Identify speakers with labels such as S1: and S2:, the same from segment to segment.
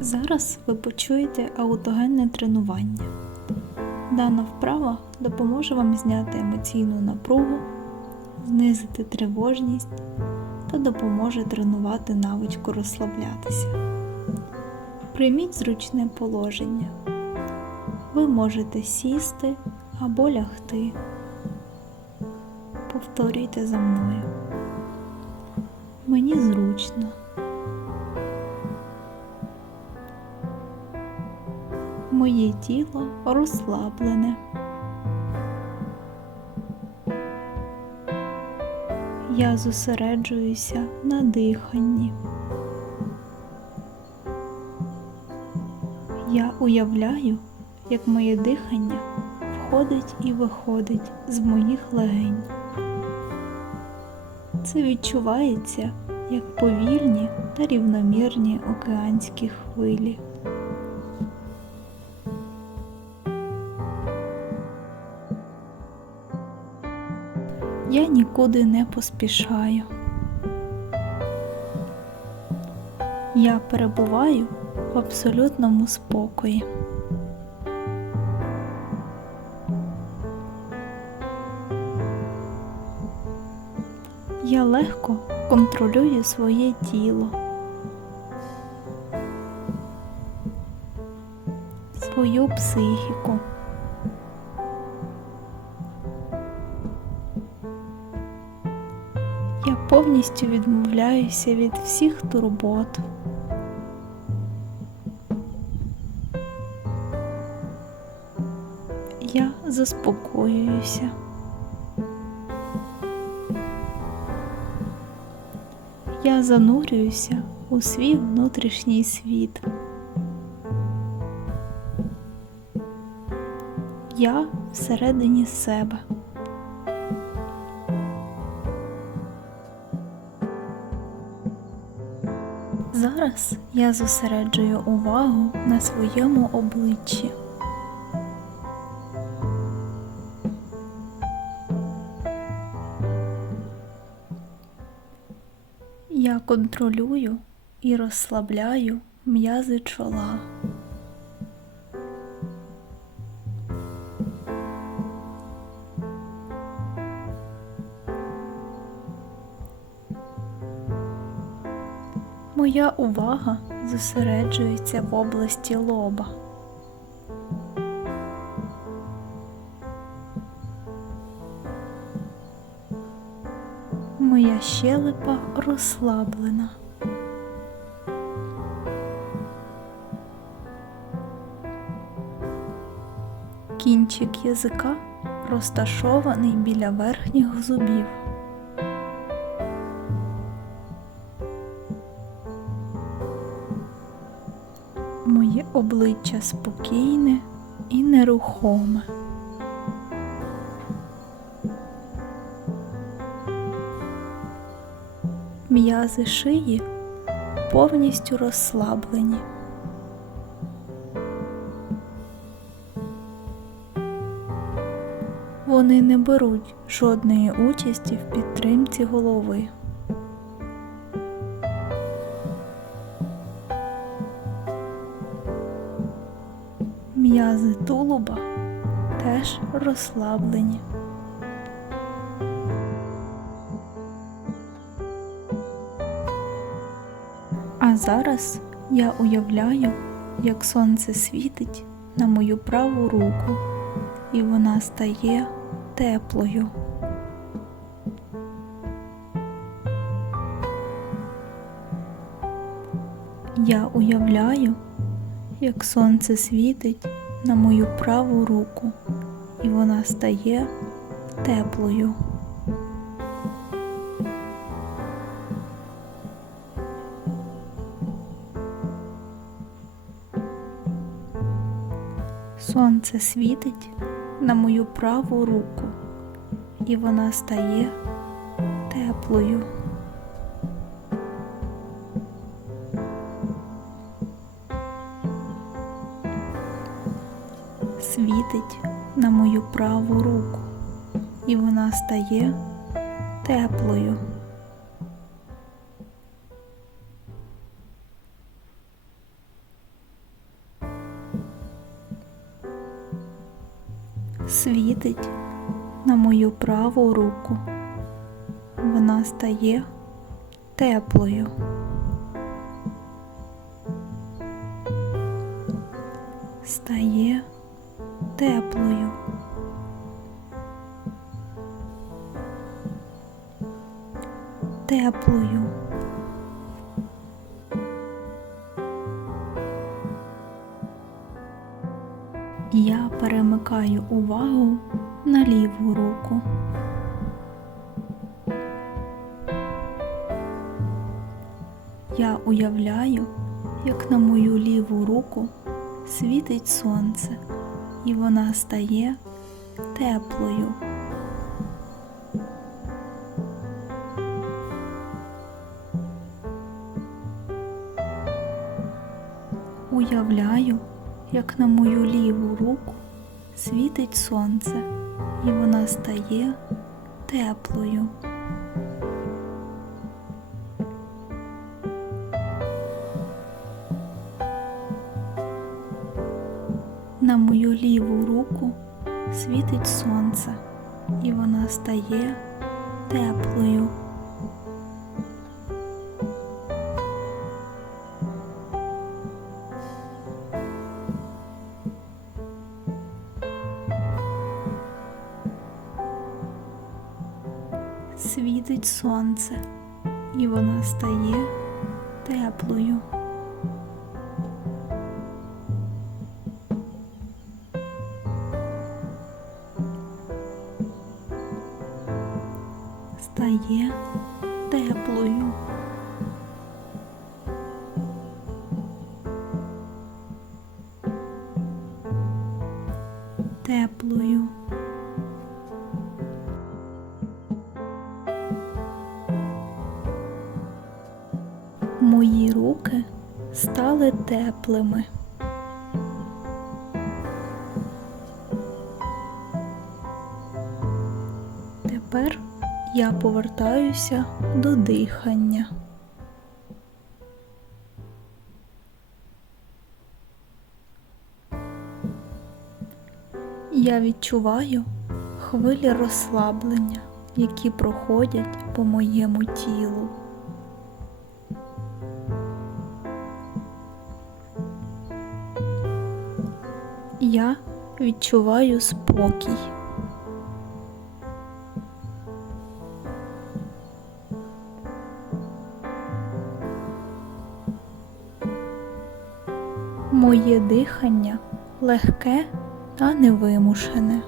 S1: Зараз ви почуєте аутогенне тренування. Дана вправа допоможе вам зняти емоційну напругу, знизити тривожність та допоможе тренувати навичку розслаблятися. Прийміть зручне положення. Ви можете сісти або лягти. Повторюйте за мною. Мені зручно. Моє тіло розслаблене. Я зосереджуюся на диханні. Я уявляю, як моє дихання входить і виходить з моїх легень. Це відчувається як повільні та рівномірні океанські хвилі. Я нікуди не поспішаю. Я перебуваю в абсолютному спокої. Я легко контролюю своє тіло, свою психіку. Я повністю відмовляюся від всіх турбот. Я заспокоююся. Я занурююся у свій внутрішній світ. Я всередині себе. Зараз я зосереджую увагу на своєму обличчі. Я контролюю і розслабляю м'язи чола. Моя увага зосереджується в області лоба. Моя щелепа розслаблена. Кінчик язика розташований біля верхніх зубів. Обличчя спокійне і нерухоме. М'язи шиї повністю розслаблені. Вони не беруть жодної участі в підтримці голови. Розслаблені. А зараз я уявляю, як сонце світить на мою праву руку, і вона стає теплою. Я уявляю, як сонце світить на мою праву руку, і вона стає теплою. Сонце світить на мою праву руку, і вона стає теплою. Світить на мою праву руку, і вона стає теплою. Світить на мою праву руку, вона стає теплою. Стає теплою. Теплою. Я перемикаю увагу на ліву руку. Я уявляю, як на мою ліву руку світить сонце, і вона стає теплою. Уявляю, як на мою ліву руку світить сонце, і вона стає теплою. Світить сонце, і вона стає теплою. Світить сонце, і вона стає теплою. Стає теплою. Теплою. Мої руки стали теплими. Я повертаюся до дихання. Я відчуваю хвилі розслаблення, які проходять по моєму тілу. Я відчуваю спокій. Моє дихання легке та невимушене.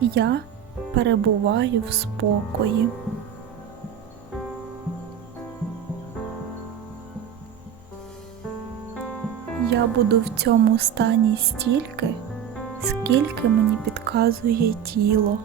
S1: Я перебуваю в спокої. Я буду в цьому стані стільки, скільки мені підказує тіло.